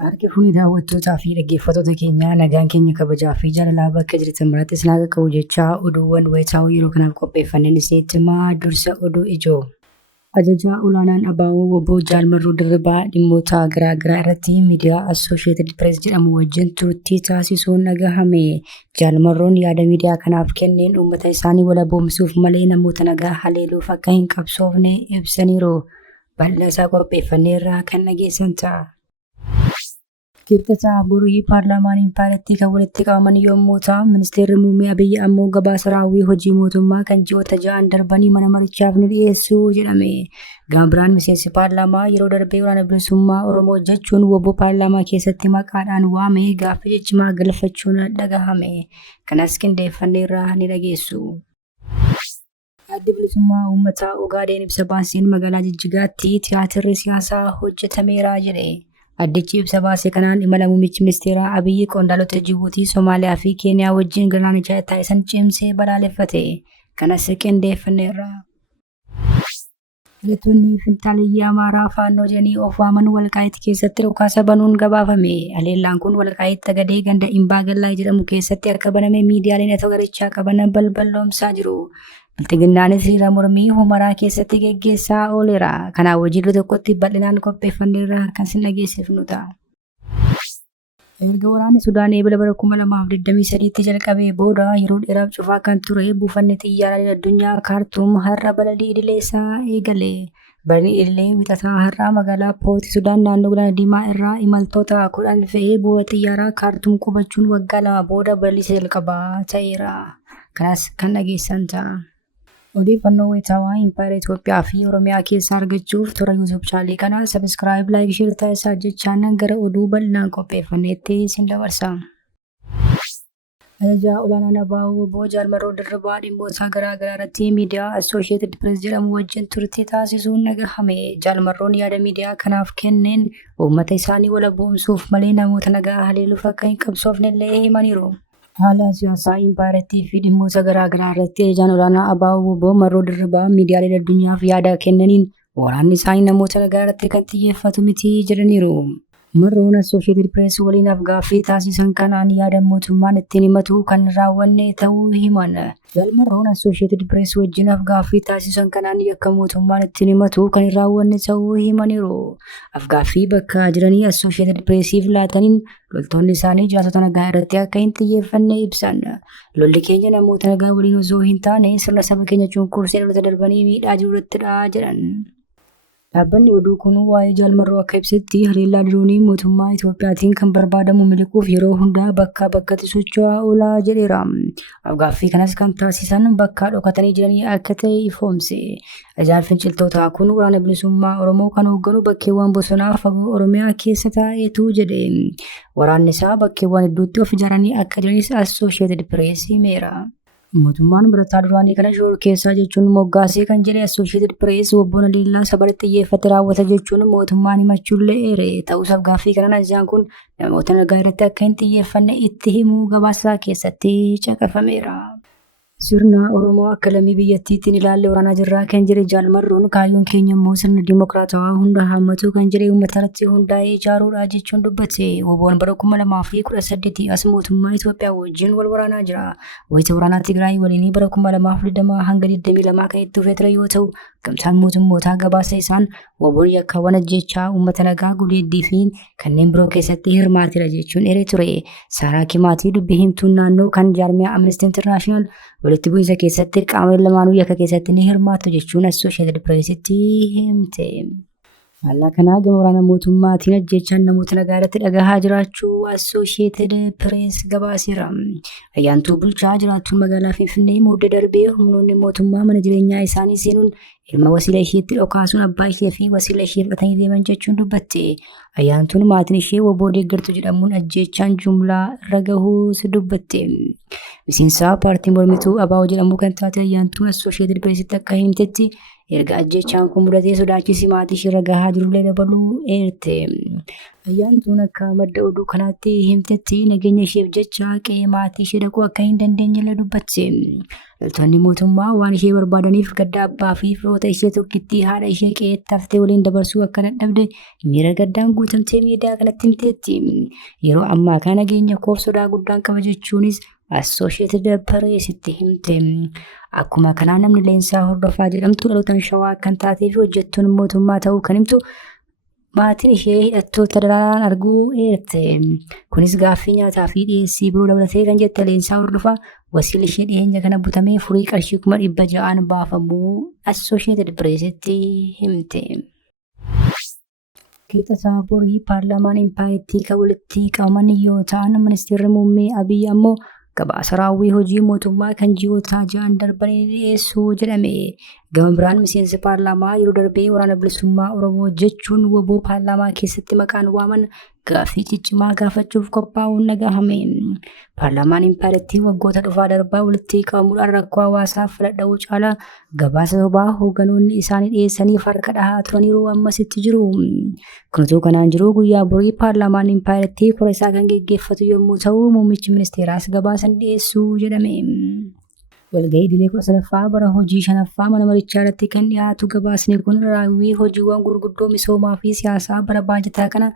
Harki fuuni daawwattootaa fi dhaggeeffattoota keenyaa nagaan keenya kabajaa fi jaalalaa bakka jirtan maratti isin haa qaqqabu jechaa oduuwwan wayitaawoo yeroo kanaaf qopheeffanneen isinitti himaa dursa oduu ijoo. Ajajaa olaanaan abaaboo Oduu Jaal Marroo dhimmoota garaagaraa irratti miidiyaa Associated Press jedhamu wajjin turtii taasisuun dhagahame. Jaal Marroon yaada miidiyaa kanaaf kenneen uummata isaanii walaboomsuuf malee namoota nagaa haleeluuf akka hin qabsoofne ibsaniiru. Bal'ina isaa qopheeffanneerraa kan dhageessan ta'a. Kibxata borii paarlaamaan impaayirtii kan walitti qabaman yommuu ta'u, ministeerri muummee Abiyyi ammoo gabaasa raawwii hojii mootummaa kan ji'oota 6 darbanii mana marichaaf ni dhiyeessu jedhame. Gaambiraan miseensi paarlaamaa yeroo darbee waraana bilisummaa Oromoo jechuun WBO paarlaamaa keessatti maqaadhaan waame gaaffii jechima galfachuun dhagahame. Kanas qindeeffanneerraa ni dhageessu. Addi bilisummaa uummataa Ogaadeen ibsa baaseen magaalaa Jijjigaatti Tiyaatirri Siyaasaa hojjetameera jedhe. Addichi ibsa baasee kanaan imala muummichi ministeeraa Abiyyi qondaalota Jibuutii, Somaaliyaa fi Keeniyaa wajjin galaanicha taasisan cimsee balaaleffate. Kanas qindeeffanneerra. Hidhattoonni Finxaaliyyii Amaaraa Faannoo jedhanii of waaman Walqaayiit keessatti dhukaasa banuun gabaafame. Haleellaan kun Walqaayiit Tagadee ganda Imbaa Gallaa jedhamu keessatti akka baname miidiyaaleen garichaa qaban balballoomsaa jiru. Biltiginnaanis hiriira mormii Humaraa keessatti geggeessaa ooleera. Kanaaf hojiirra tokkotti bal'inaan qopheeffanneerra kan isin dhageessifnu ta'a. Erga waraanni Sudaan eebila bara 2023tti jalqabee booda yeroo dheeraaf cufaa kan ture buufanni xiyyaaraa addunyaa Kaartuum har'a balalii idilee isaa eegale. Balalii idilee wixataa har'aa magaalaa Pooti Sudaan naannoo Galaana Diimaa irraa imaltoota 10 fe'ee buufata xiyyaaraa Kaartuum qubachuun waggaa 2 booda balalii jalqabaa ta'eera. Kanas kan dhageessan ta'a. Odeeffannoo wayitaawaa Impaayera Itoophiyaa fi Oromiyaa keessaa argachuuf toora YouTube chaanalii kana sabiskiraayib, laayik, sheer taasisaa jechaan gara oduu bal'inaan qopheeffanneetti isin dabarsa. Ajajaa olaanaan abaaboo Oduu Jaal Marroo dhimmoota garaagaraa irratti miidiyaa Associated Press jedhamu wajjin turtii taasisuun dhagahame. Jaal Marroon yaada miidiyaa kanaaf kenneen uummata isaanii walaboomsuuf malee namoota nagaa haleeluuf akka hin qabsoofnellee himaniiru. Haala siyaasaa impaayirtii fi dhimmoota garaagaraa irratti ajajaan olaanaa abaaboo Oduu Marroo miidiyaalee addunyaaf yaada kennaniin waraanni isaanii namoota nagaa irratti kan xiyyeeffatu miti jedhaniiru. Marroon Associated Press waliin afgaaffii taasisan kanaan yaada mootummaan ittiin himatu kan raawwanne ta'uu himan. Jaal Marroon Associated Press wajjin afgaaffii taasisan kanaan yakka mootummaan ittiin himatu kan raawwanne ta'uu himaniiru. Afgaaffii bakka jiranii Associated Pressiif laataniin loltoonni isaanii jiraatota nagaa irratti akka hin xiyyeeffanne ibsan. Lolli keenya namoota nagaa waliin osoo hin taane sirna saba keenya cunqursee namoota darbanii miidhaa jiru irrattidha jedhan. Dhaabbanni oduu kun waa'ee Jaal Marroo akka ibsetti haleellaa diroonii mootummaa Itoophiyaatiin kan barbaadamu miliquuf yeroo hundaa bakkaa bakkatti socho'aa oolaa jedheera. Afgaaffii kanas kan taasisan bakka dhokatanii jiranii akka ta'e ifoomse. Ajajaan finciltootaa kun waraana bilisummaa Oromoo kan hoogganu bakkeewwan bosonaa fagoo Oromiyaa keessa taa'eetu jedhe. Waraanni isaa bakkeewwan hedduutti of ijaaranii akka jiranis Associated Press himeera. Mootummaan barataa duraanii kana shoora keessaa jechuun moggaasee kan jedhe Associated Press wobboon haleellaa sabatti xiyyeeffate raawwata jechuun mootummaan himachuullee eere. Ta'us afgaaffii kanaan ajajaan kun namoota nagaa irratti akka hin xiyyeeffanne itti himuu gabaasaa keessatti caqafameera. Sirna Oromoo akka lammii biyyattiitiin ilaalle waraanaa jirraa kan jedhe Jaal Marroon kaayyoon keenya immoo sirna dimokiraatawaa hunda hammatu kan jedhe uummata irratti hundaa'ee ijaaruudha jechuun dubbate. WBO'n bara 2018 as mootummaa Itoophiyaa wajjin wal waraanaa jira. Wayita waraanaa Tigraay waliin bara 2020 hanga 22 kan itti dhufee ture yoo ta'u, gamtaan mootummootaa gabaasa isaan WBO'n yakkaawwan ajjeechaa uummata nagaa gudeeddii fi kanneen biroo keessatti hirmaateera jechuun eeree ture. Saaraa Kimaatii dubbii himtuun naannoo kan jaarmiyaa Amnesty International walitti bu'iinsa keessatti qaamoleen lamaanuu yakka keessatti ni hirmaatu jechuun Associated Pressitti himte. Haala kanaa gama waraana mootummaatiin ajjeechaan namoota nagaa irratti dhagahaa jiraachuu Associated Press gabaaseera. Ayyaantuu bulchaa jiraattuun magaalaa Finfinnee mudda darbee humnoonni mootummaa mana jireenyaa isaanii seenuun ilma wasiila isheetti dhokaasuun abbaa ishee fi wasiila ishee fudhatanii deeman jechuun dubbatte. Ayyaantuun maatiin ishee WBO deeggartu jedhamuun ajjeechaan jumlaa irra gahuus dubbatte. Miseensa paartii mormituu ABO jedhamu kan taate ayyaantuun Associated Pressitti akka himtetti erga ajjechaan kun mudatee sodaachisi maatii ishee irra gahaa jirullee dabaluu eerte. Ayyaantuun akka madda oduu kanaatti himtetti nageenya isheef jecha qe'ee maatii ishee dhaquu akka hin dandeenye dubbatti. Loltoonni mootummaa waan ishee barbaadaniif gadda abbaa fi firoota ishee tokkittii haadha ishee qe'eetti haftee waliin dabarsuu akka dadhabde miira gaddaan guutamtee miidiyaa kanatti himteetti. Yeroo ammaa kana nageenya koof sodaa guddaan qaba jechuunis Associated Pressitti himte. Akkuma kanaa namni Leensaa Hordofaa jedhamtu dhaloota Shawaa kan taatee fi hojjettuun mootummaa ta'uu kan himtu maatiin ishee hidhattoota dararaan arguu eerte. Kunis gaaffii nyaataa fi dhiyeessii biroo dabalatee kan jette Leensaa Hordofaa wasiilli ishee dhiyeenya kana butamee furii qarshii 600,000 baafamuu Associated Pressitti himte. Keessa Saaborii paarlaamaan Impaayirtii kan walitti qabaman yoo ta'an ministeerri muummee Abiyyi ammoo gabaasa raawwii hojii mootummaa kan ji'oota 6 darbanii dhiyeessuu jedhame. Gama biraan miseensi paarlaamaa yeroo darbee waraana bilisummaa Oromoo jechuun waboo paarlaamaa keessatti maqaan waaman gaaffii ciccimaa gaafachuuf qophaa'uun dhagahame. Paarlaamaan Impaayirtii waggoota dhufaa darbaa walitti qabamuudhaan rakkoo hawaasaaf fudhadhuu caalaa gabaasa sobaa hoogganoonni isaanii dhiyeessaniif harka dhahaa turaniiru ammasitti jiru. Kunutuu kanaan jiru guyyaa borii paarlaamaan Impaayirtii kora isaa kan geggeeffatu yommuu ta'u muummichi ministeeraas gabaasan dhiyeessuu jedhame. Walgahii idilee 19ffaa bara hojii 5ffaa mana marichaa irratti kan dhiyaatu gabaasni kun raawwii hojiiwwan gurguddoo misoomaa fi siyaasaa bara baajataa kana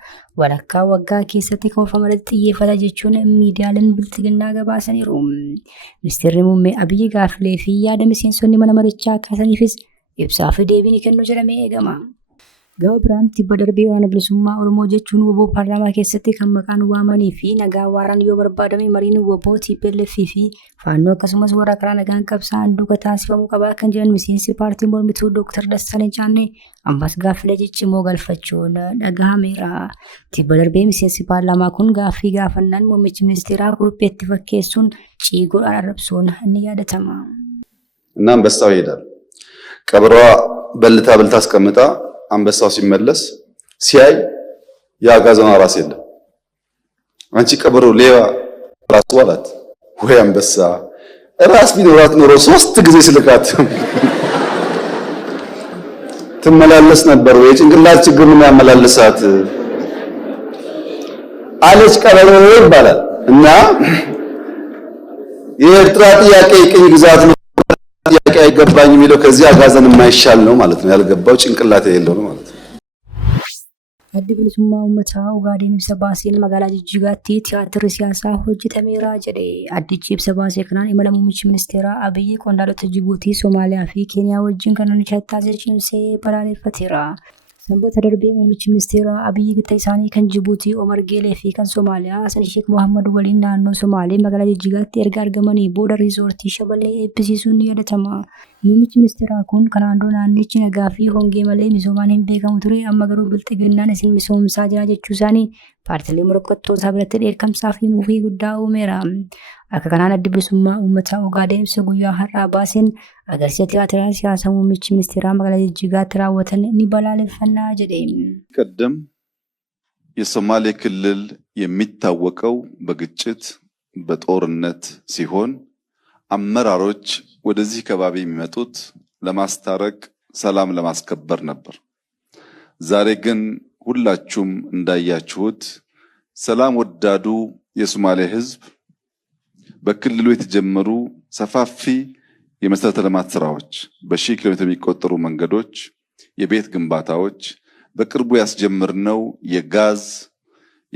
walakkaa waggaa keessatti karoorfamerratti xiyyeeffata jechuun miidiyaaleen biltiginnaa gabaasaniiru. Ministeerri muummee Abiyyi gaaffilee fi yaada miseensonni mana marichaa kaasaniifis ibsaa fi deebii kennu jedhamee eegama. Gama biraan tibba darbee waraana bilisummaa Oromoo jechuun waboo paarlaamaa keessatti kan maqaan waamanii fi nagaa waaraan yoo barbaadame mariin waboo TPLF fi faannoo akkasumas warra karaa nagaan qabsaa'an duuka taasifamuu qabaa kan jedhan miseensi paartii mormituu Dr. Dassaaleny Caannee ammas gaaffilee ciccimoo galfachuun dhagahameera. Tibba darbee miseensi paarlaamaa kun gaaffii gaafannaan muummichi ministeeraa kurupheetti fakkeessuun ciigoodhaan arrabsuun ni yaadatama. እናም በስታው ይሄዳል ቀብሯ በልታ አስቀምጣ አንበሳው ሲመለስ ሲያይ ያጋዘና ራስ የለም። አንቺ ቀብሩ ሌባ ራስ ዋላት ወይ አንበሳ ራስ ቢኖራት ኖሮ 3 ጊዜ ስልካት ትመላለስ ነበር ወይ ጭንቅላት ችግር ምን ያመላልሳት አለች ቀበሮ ይባላል እና የኤርትራ ጥያቄ ቅኝ ግዛት ነው ጥያቄ አይገባኝ የሚለው ከዚህ አጋዘን የማይሻል ነው ማለት ነው። ያልገባው ጭንቅላት የሌለው ነው ማለት ነው። Addi bilisummaa uummataa Ugaadeen ibsa baaseen magaalaa Jijjigaatti Tiyaatira Siyaasaa hojjetameera jedhe. Addichi ibsa baasee kanaan imala muummichi ministeeraa Abiyyi qondaalota Jibuutii, Somaaliyaa fi Keeniyaa wajjin kan inni taasisee balaaleffateera. Sanbata darbee muummichi ministeeraa Abiyyi gita isaanii kan Jibuutii Omar Geelee fi kan Somaaliyaa Hasan Sheek Mohammad waliin naannoo Somaalee magaalaa Jijjigaatti erga argamanii booda riizoortii Shaballee eebbisiisuun ni yaadatama. Muummichi ministeeraa kun kanaan dura naannichi nagaa fi hongee malee misoomaan hin beekamu ture amma garuu bilxiginnaan isin misoomsaa jira jechuu isaanii paartilee morkattootaa biratti dheekkamsaa fi mufii guddaa uumeera. Akka kanaan addi bilisummaa uummataa Ugaadeen ibsa guyyaa har'aa baaseen agarsiisa tiyaatira siyaasaa muummichi ministeeraa magaalaa Jijjigaatti raawwatan ni balaaleffannaa jedhe. ቀደም የሶማሌ ክልል የሚታወቀው በግጭት በጦርነት ሲሆን አመራሮች ወደዚህ ከባቢ የሚመጡት ለማስታረቅ ሰላም ለማስከበር ነበር። ዛሬ ግን ሁላችሁም እንዳያችሁት ሰላም ወዳዱ የሶማሌ ህዝብ በክልሉ የተጀመሩ ሰፋፊ የመሰረተ ልማት ስራዎች በሺህ ኪሎ ሜትር የሚቆጠሩ መንገዶች፣ የቤት ግንባታዎች፣ በቅርቡ ያስጀመርነው የጋዝ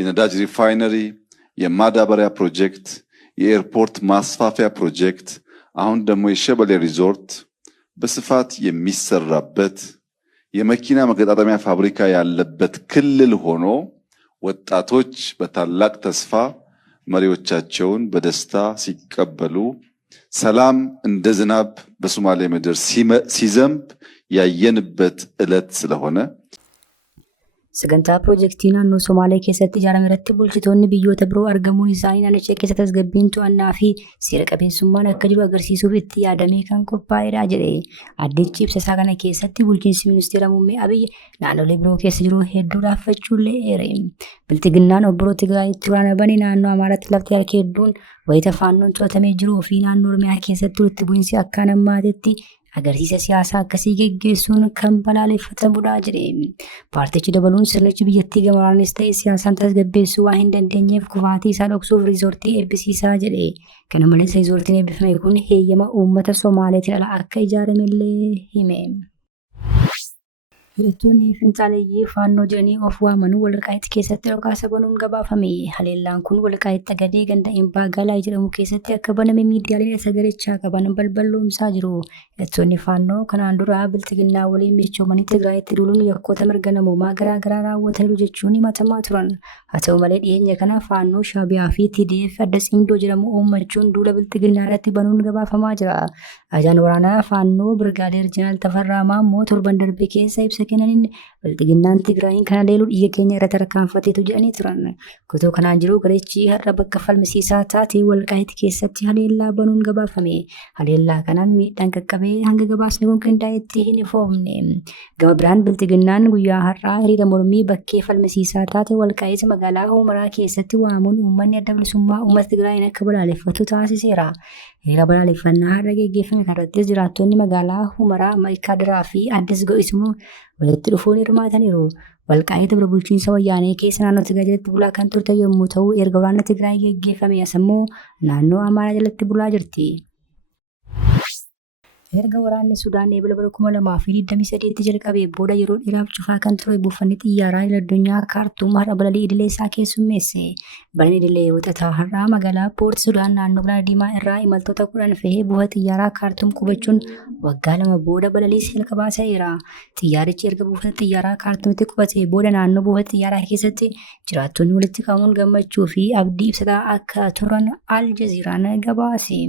የነዳጅ ሪፋይነሪ፣ የማዳበሪያ ፕሮጀክት፣ የኤርፖርት ማስፋፊያ ፕሮጀክት አሁን ደግሞ የሸበሌ ሪዞርት በስፋት የሚሰራበት የመኪና መገጣጠሚያ ፋብሪካ ያለበት ክልል ሆኖ ወጣቶች በታላቅ ተስፋ መሪዎቻቸውን በደስታ ሲቀበሉ ሰላም እንደ ዝናብ በሶማሌ ምድር ሲዘንብ ያየንበት ዕለት ስለሆነ Sagantaa piroojeektii naannoo Somaalee keessatti ijaarame irratti bulchitoonni biyyoota biroo argamuun isaanii naannicha keessatti tasgabbiin to'annaa fi seera qabeessummaan akka jiru agarsiisuuf itti yaadamee kan qophaa'edha jedhe. Addichi ibsa isaa kana keessatti bulchiinsi ministeera muummee Abiyyi naannolee biroo keessa jiru hedduu dhaaffachuullee eere. Biltiginnaan obboloo Tigraayitti waraana bane naannoo Amaaraatti lafti harka hedduun wayita faannoon to'atamee jiruu fi naannoo Oromiyaa keessatti walitti bu'iinsi akkaan hammaatetti agarsiisa siyaasaa akkasii geggeessuun kan balaaleffatamudha jedhe. Paartichi dabaluun sirnichi biyyattii gamaraanis ta'e siyaasaan tasgabbeessuu waan hin dandeenyeef kufaatii isaa dhoksuuf riizoortii eebbisiisaa jedhe. Kana malees riizoortiin eebbifame kun heeyyama uummata Somaaleetiin ala akka ijaaramellee hime. Hidhattoonni finxaaleeyyii faannoo jedhanii of waaman Walqaayitti keessatti dhukaasa banuun gabaafame. Haleellaan kun Walqaayitti Gadee ganda Imbaa Galaa jedhamu keessatti akka baname miidiyaaleen sagarichaa qaban balballoomsaa jiru. Hidhattoonni faannoo kanaan dura biltiginnaa waliin michoomanii Tigraayitti duuluun yakkoota mirga namoomaa garaagaraa raawwataniiru jechuun himatamaa turan. Haa ta'u malee dhiyeenya kana faannoo Shaabiyaa fi TDF adda Tsiimdoo jedhamu uummachuun duula biltiginnaa irratti banuun gabaafamaa jira. Ajaan waraanaa faannoo Birgaadeer Jeneraal Tafarraa Maammoo torban darbe keessa ibsa kennaniin biltiginnaan Tigraayin kana leeluu biyya keenya irratti tarkaanfateetu jedhanii turan. Kutuu kanaan jiru garichi har'a bakka falmisiisaa taate Walqaayitti keessatti haleellaa banuun gabaafame. Haleellaa kanaan miidhaan qaqqabee hanga gabaasni kun qindaa'etti hin ifoomne. Gama biraan biltiginnaan guyyaa har'aa hiriira mormii bakkee falmisiisaa taate Walqaayitti magaalaa Humaraa keessatti waamuun uummanni adda bilisummaa uummata Tigraayin akka balaaleffatu taasiseera. Hiriira balaaleffannaa har'a geggeeffame kanarrattis jiraattonni magaalaa Humaraa, Maayikaadiraa fi Addis Go'ismoo walitti dhufuun hirmaataniiru. Walqaayitti bira bulchiinsa wayyaanee keessa naannoo Tigraay jalatti bulaa kan turte yommuu ta'u, erga waraanni Tigraay geggeeffame as immoo naannoo Amaaraa jalatti bulaa jirti. Erga waraanni Sudaan eebila bara 2023 jalqabee booda yeroo dheeraaf cufaa kan ture buufanni xiyyaaraa idil-addunyaa Kaartuum har'a balalii idilee isaa keessummeesse. Balalii idilee wixataa har'aa magaalaa Poort Sudaan naannoo Galaana Diimaa irraa imaltoota 10 fe'ee buufata xiyyaaraa Kaartuum qubachuun waggaa 2 booda balalii jalqabaa ta'eera. Xiyyaarichi erga buufata xiyyaaraa Kaartuumitti qubatee booda naannoo buufata xiyyaaraa keessatti jiraattonni walitti qabamuun gammachuu fi abdii ibsataa akka turan Al Jazeeraan gabaase.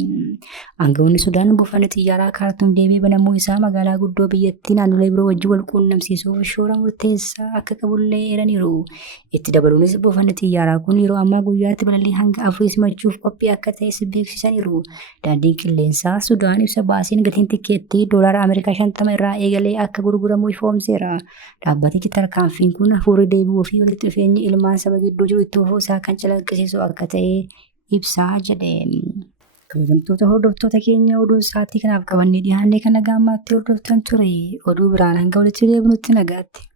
Aangawoonni Sudaan buufanni xiyyaaraa Kaartuum deebii banamuu isaa magaalaa guddoo biyyattii naannolee biroo wajjin wal quunnamsiisuuf shoora murteessaa akka qabullee eeraniiru. Itti dabaluunis buufanni xiyyaaraa kun yeroo ammaa guyyaatti balalii hanga 4 simachuuf qophii akka ta'es beeksisaniiru. Daandiin qilleensaa Sudaan ibsa baasiin gatiin tikeettii doolaara Ameerikaa 50 irraa eegalee akka gurguramu ifoomseera. Dhaabbatichi tarkaanfiin kun hafuurri deebi'uu fi walitti dhufeenyi ilmaan saba gidduu jiru itti fufuu isaa kan calaqqisiisu akka ta'e ibsaa jedhe. Kabajamtoota hordoftoota keenya oduu sa'aatii kanaaf qabannee dhiyaannee kan nagaa ammaatti hordoftan ture. Oduu biraan hanga walitti deebinutti nagaatti.